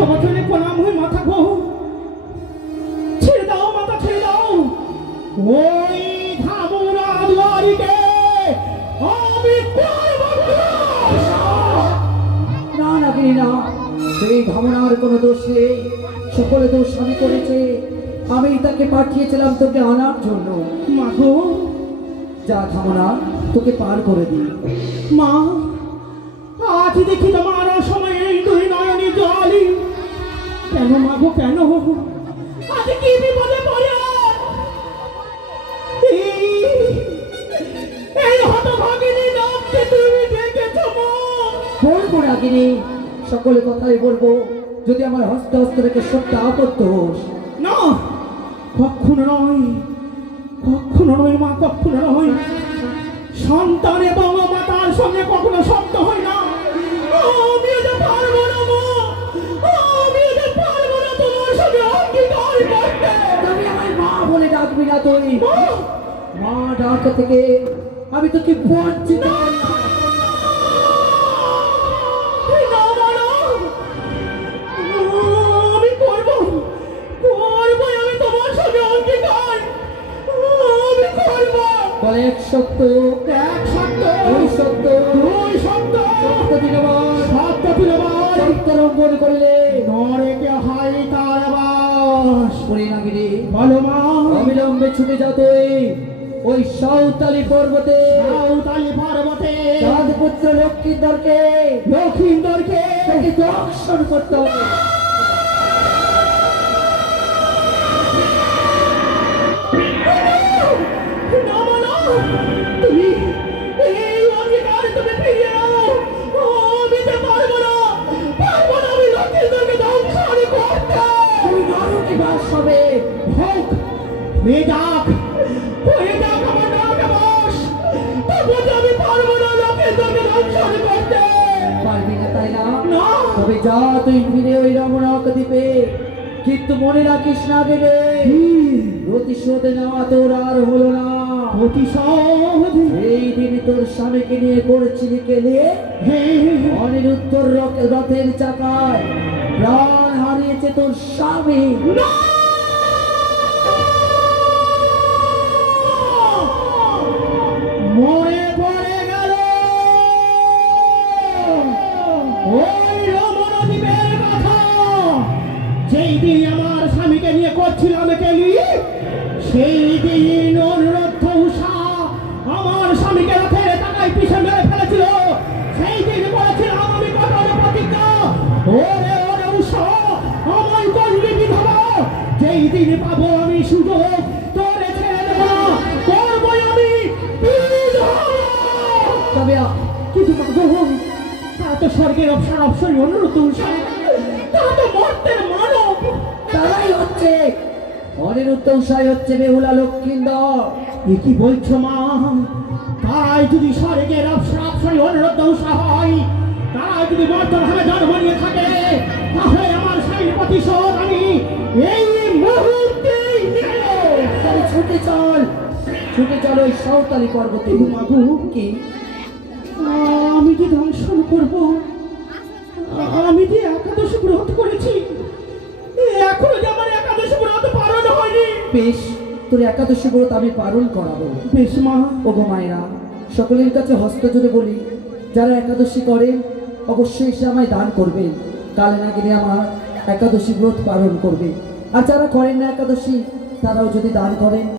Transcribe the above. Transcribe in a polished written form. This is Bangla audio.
তোমার জন্য প্রণাম হয়ে মাথা গো, ছেড়ে দাও মাথা, ছেড়ে দাও। ওই ধামরা দুয়ারিতে আমি করব না নাগিনী না, সেই ধামনার কোনো দোষ নেই, সকলে দোষ আমি করেছে। আমি তাকে পাঠিয়েছিলাম তোকে আনার জন্য। মা গো, যা ধামনা, তোকে পার করে দিই। মা আজ দেখি তোমার সময় এই দুই নয়নি জলি, কেন মা গো কেন? আজ কি বিপদে পড়ে এই হতভাগিনী নামকে তুমি ডেকেছো মা? বলবো নাগিনী, সকলে কথাই বলবো, যদি আমার হস্ত হস্ত রেখে সবটা আপত্ত হোস। না, কখনো নয়, কখনো নয় মা, কখনো নয়। সন্তান এবং মাতার সঙ্গে কখনো শব্দ হয় না। আমি যে পারবো না মা, আমি যে পারবো না তোমার সঙ্গে অঙ্গীকার করতে। তুমি আমার মা বলে ডাকবি না তুই। মা, মা ডাক থেকে আমি তোকে বঞ্চিত না মা, না। আমি করবো, করবো আমি তোমার সঙ্গে অঙ্গীকার, আমি করবো। বলে এক সত্য, এক সত্য, দুই সত্য, দুই সত্য, সত্য দিনবার, সত্য দিনবার, সত্যরঙ্গন করিলে নরেকে হয় তার বাস। করি নাগিনী, বলো মা। অবিলম্বে ছুটে যা তুই ওই সাঁওতালি পর্বতে, সাঁওতালি পর্বতে চাঁদপুত্র লক্ষ্মীন্দরকে, লক্ষিন্দরকে তাকে দর্শন করতে হবে। না মা, না। তুমি এই অঙ্গীকার তুমি ফিরিয়ে নাও। আমি যে পারবো না, পারবো না আমি লক্ষিন্দরকে ধ্বংসন করতে। তুই নরকে বাস হবে। হোক, মেয়ে ডাক, হয়ে ডাক আমার নরকে বাস, তবু যে আমি পারবো না লক্ষিন্দরকে ধ্বংসন করতে। পারবি না তাই না? না। তবে যা তুই ফিরে ওই রমণক দ্বীপে, কিন্তু মনে রাখিস না গেলে প্রতিশোধ নেওয়া তোর আর হলো না। প্রতিশোধ? এই দিন তোর স্বামীকে নিয়ে করেছিলি কেলে অনিরুদ্ধর রথের চাকায় প্রাণ হারিয়েছে তোর স্বামী। মরে পড়ে গেল ওই রমণদ্বীপের কথা। যেই দিন আমার স্বামীকে নিয়ে করছিলাম কেলি, সেই দিন অনুরোধ উষা আমার স্বামীকে রথের টাকায় পিছে মেরে ফেলেছিল। সেই দিন বলেছিলাম আমি কঠোর প্রতিজ্ঞা, ওরে ওরে উষা আমায় করলি বিধবা, যেই দিন পাবো আমি সুযোগ তোরে ছেড়ে দেব না, করবই আমি বিধবা। তবে কিন্তু মাগো, তারা তো স্বর্গের অপসার অপসরী অনুরোধ উষা, তারা তো মর্তের মানব। তারাই হচ্ছে অনিরুদ্ধ উষাই হচ্ছে বেহুলা লক্ষ্মীন্দর। এ কি বলছো মা? তাই যদি স্বর্গের অপসার অপসরী অনুরোধ উষা হয়, তারা যদি মর্তর ভাবে জন্ম নিয়ে থাকে, তাহলে আমার স্বামীর প্রতিশোধ আমি এই মুহূর্তেই নেব। তাহলে ছুটে চল, ছুটে চল ওই সাঁওতালি পর্বতে। মাগো, কি আমি যে দংশন করব, আমি যে একাদশ ব্রত করেছি, এখনো যে আমার একাদশ ব্রত পালন হয়নি। বেশ, তোর একাদশী ব্রত আমি পালন করাবো। বেশ মা। ও গো মায়েরা, সকলের কাছে হস্ত জুড়ে বলি, যারা একাদশী করেন অবশ্যই এসে আমায় দান করবে। কালে না গেলে আমার একাদশী ব্রত পালন করবে। আর যারা করেন না একাদশী, তারাও যদি দান করেন